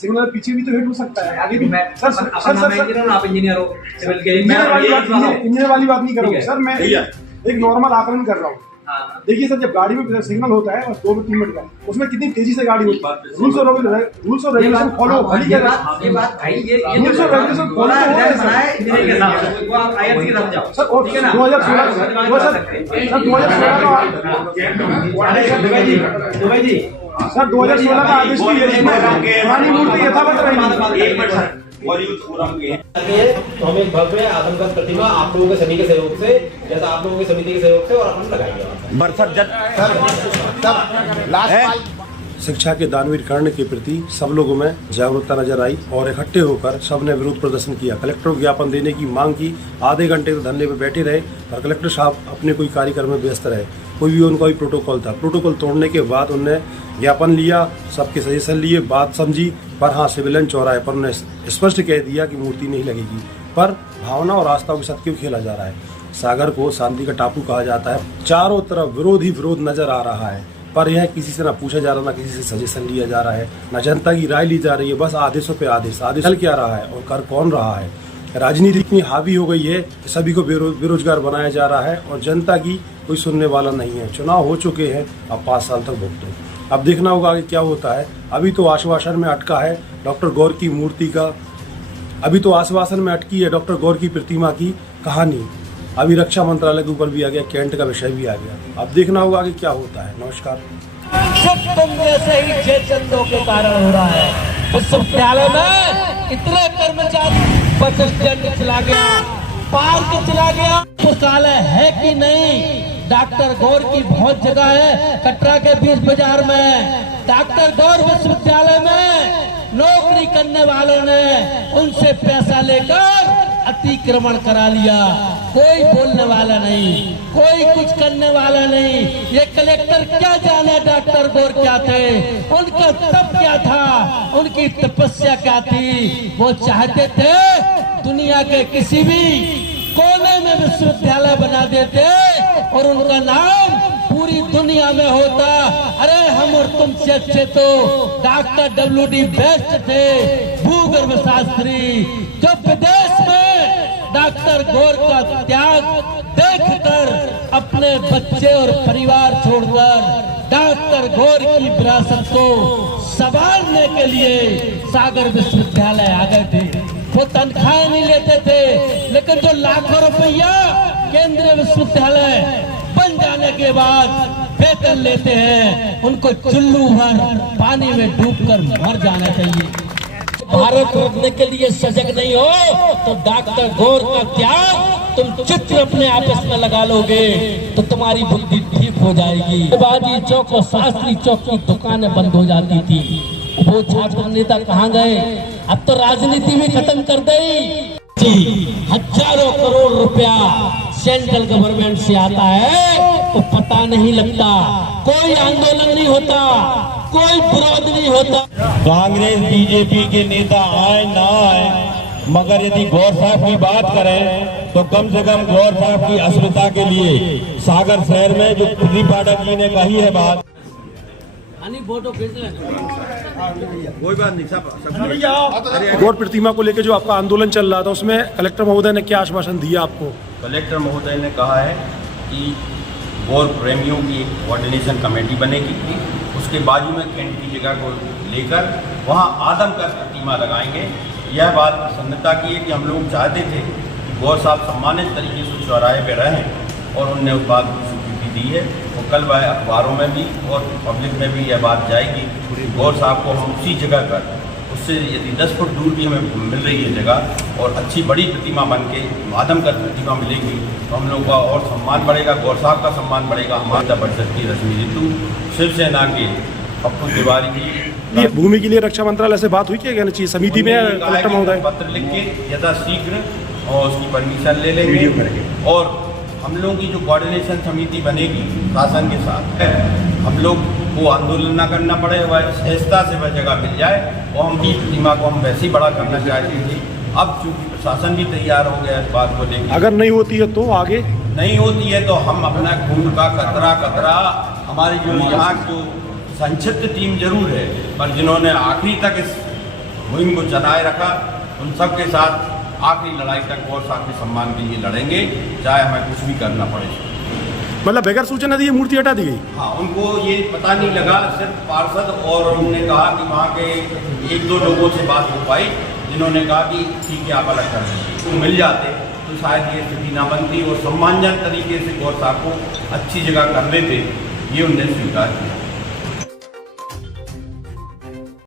Signal पीछे भी तो हिट हो सकता है, आगे भी। सर सर आप इंजीनियर हो, इंजीनियर वाली बात नहीं कर रहा हूँ सर, मैं एक नॉर्मल आकलन कर रहा हूँ। देखिए सर, जब गाड़ी में सिग्नल होता है 2-3 मिनट का, उसमें कितनी तेजी से गाड़ी होती है। रूल्स और रेगुलेशन फॉलो ये बात भाई, ये रूल्स और रेगुलेशन फॉलो हो रहे हैं सर। वो आप आईआरसी की तरफ जाओ सर 2016 का आदेश भी है, पुरानी मूर्ति यथावत रहेगी। तो हम एक भव्य आदमकद प्रतिमा आप लोगों के सभी के सहयोग से, जैसा आप लोगों की समिति के सहयोग से और अपन लगाएंगे। शिक्षा के दानवीर कर्ण के प्रति सब लोगों में जागरूकता नजर आई और इकट्ठे होकर सबने विरोध प्रदर्शन किया। कलेक्टर को ज्ञापन देने की मांग की। आधे घंटे तो धरने में बैठे रहे और कलेक्टर साहब अपने कोई कार्यक्रम में व्यस्त रहे। कोई भी उनका भी प्रोटोकॉल था। प्रोटोकॉल तोड़ने के बाद उन्होंने ज्ञापन लिया, सबके सजेशन लिए, बात समझी, पर हाँ सिविलियन चौराहे पर उन्होंने स्पष्ट कह दिया कि मूर्ति नहीं लगेगी। पर भावना और आस्था के साथ क्यों खेला जा रहा है? सागर को शांति का टापू कहा जाता है। चारों तरफ विरोध ही विरोध नजर आ रहा है, पर यह किसी से ना पूछा जा रहा, ना किसी से सजेशन लिया जा रहा है, ना जनता की राय ली जा रही है। बस आदेशों पे आदेश चल क्या रहा है और कर कौन रहा है। राजनीति इतनी हावी हो गई है कि सभी को बेरोजगार बनाया जा रहा है और जनता की कोई सुनने वाला नहीं है। चुनाव हो चुके हैं, अब 5 साल तक भुगतो। अब देखना होगा कि क्या होता है। अभी तो आश्वासन में अटका है डॉक्टर गौर की मूर्ति का, अभी तो आश्वासन में अटकी है डॉक्टर गौर की प्रतिमा की कहानी। अभी रक्षा मंत्रालय के ऊपर भी आ गया, कैंट का विषय भी आ गया। अब देखना होगा कि क्या होता है। नमस्कार। तुम जैसे ही चंदों के कारण हो रहा है। विश्वविद्यालय में इतने कर्मचारी, बस स्टैंड चला गया, पार्क चला गया, पुस्तकालय है कि नहीं? डॉक्टर गौर की बहुत जगह है कटरा के बीच बाजार में। डॉक्टर गौर विश्वविद्यालय में नौकरी करने वालों ने उनसे पैसा लेकर अतिक्रमण करा लिया। कोई बोलने वाला नहीं, कोई कुछ करने वाला नहीं। ये कलेक्टर क्या जाने डॉक्टर गौर क्या थे, उनका तप क्या था, उनकी तपस्या क्या थी। वो चाहते थे दुनिया के किसी भी कोने में विश्वविद्यालय बना देते और उनका नाम पूरी दुनिया में होता। अरे हम और तुमसे अच्छे तो डॉक्टर WD बेस्ट थे, भूगर्भ शास्त्री, जो विदेश में डॉक्टर गौर का त्याग देखकर अपने बच्चे और परिवार छोड़कर डॉक्टर गौर की विरासत को संभालने के लिए सागर विश्वविद्यालय आ गए थे। वो तनख्वाह नहीं लेते थे, लेकिन जो लाखों रुपया केंद्रीय विश्वविद्यालय बन जाने के बाद वेतन लेते हैं, उनको चुल्लू भर पानी में डूबकर मर जाना चाहिए। भारत रोकने के लिए सजग नहीं हो तो डॉक्टर गौर का त्याग तुम चित्र अपने आपस में लगा लोगे तो तुम्हारी बुद्धि ठीक हो जाएगी। बाजी चौक और शास्त्री चौक की दुकानें बंद हो जाती थी। वो छात्र नेता कहाँ गए? अब तो राजनीति भी खत्म कर दी। हजारों करोड़ रुपया सेंट्रल गवर्नमेंट से आता है तो पता नहीं लगता, कोई आंदोलन नहीं होता, कोई विरोध नहीं होता। कांग्रेस बीजेपी के नेता आए ना आए, मगर यदि गौर साहब की बात करें तो कम से कम गौर साहब की अस्मिता के लिए सागर शहर में जो कुलदीप पाठक जी ने कही है बात, फोटो खींच लेना, कोई बात नहीं। गौर प्रतिमा को लेकर जो आपका आंदोलन चल रहा था उसमें कलेक्टर महोदय ने क्या आश्वासन दिया आपको? कलेक्टर महोदय ने कहा है कि गौर प्रेमियों की एक कोऑर्डिनेशन कमेटी बनेगी, उसके बाजू में कैंट की जगह को लेकर वहाँ आदमकद प्रतिमा लगाएंगे। यह बात प्रसन्नता की है कि हम लोग चाहते थे कि गौर साहब सम्मानित तरीके से चौराहे पे रहें और उनने उस बात को स्वीकृति दी है। वो कल वह अखबारों में भी और पब्लिक में भी यह बात जाएगी कि गौर साहब को हम उसी जगह पर, उससे यदि 10 फुट दूर भी हमें मिल रही है जगह और अच्छी बड़ी प्रतिमा बन के आदमकद प्रतिमा मिलेगी तो हम लोगों का और सम्मान बढ़ेगा, गौर साहब का सम्मान बढ़ेगा। हमारा परिषद की रश्मि रितु, शिवसेना के पप्पू तिवारी की ये भूमि के लिए रक्षा मंत्रालय से बात हुई क्या कहना चाहिए समिति में? कलेक्टर महोदय पत्र लिख के यथाशीघ्र और उसकी परमिशन ले लेंगे और हम लोगों की जो कोऑर्डिनेशन समिति बनेगी शासन के साथ, हम लोग को आंदोलन न करना पड़े, वह सहजता से वह जगह मिल जाए। और हम की प्रतिमा को हम वैसे ही बड़ा करना चाहते थे। अब चूंकि प्रशासन भी तैयार हो गया इस बात को लेकर, अगर नहीं होती है तो आगे नहीं होती है तो हम अपना खून का कतरा हमारी जो यहाँ जो संक्षिप्त टीम जरूर है पर जिन्होंने आखिरी तक इस मुहिम को चलाए रखा। उन सब के साथ आखिरी लड़ाई तक गौर साहब के सम्मान के लिए लड़ेंगे, चाहे हमें कुछ भी करना पड़े। मतलब बगैर सूचना दिए मूर्ति हटा दी गई। हाँ, उनको ये पता नहीं लगा, सिर्फ पार्षद और उन्होंने कहा कि वहाँ के 1-2 लोगों से बात हो पाई जिन्होंने कहा कि ठीक है आप अलग कर दीजिए। तो मिल जाते तो शायद ये स्थिति ना बनती और सम्मानजनक तरीके से गौर साहब को अच्छी जगह कर देते, ये उन्होंने स्वीकार किया।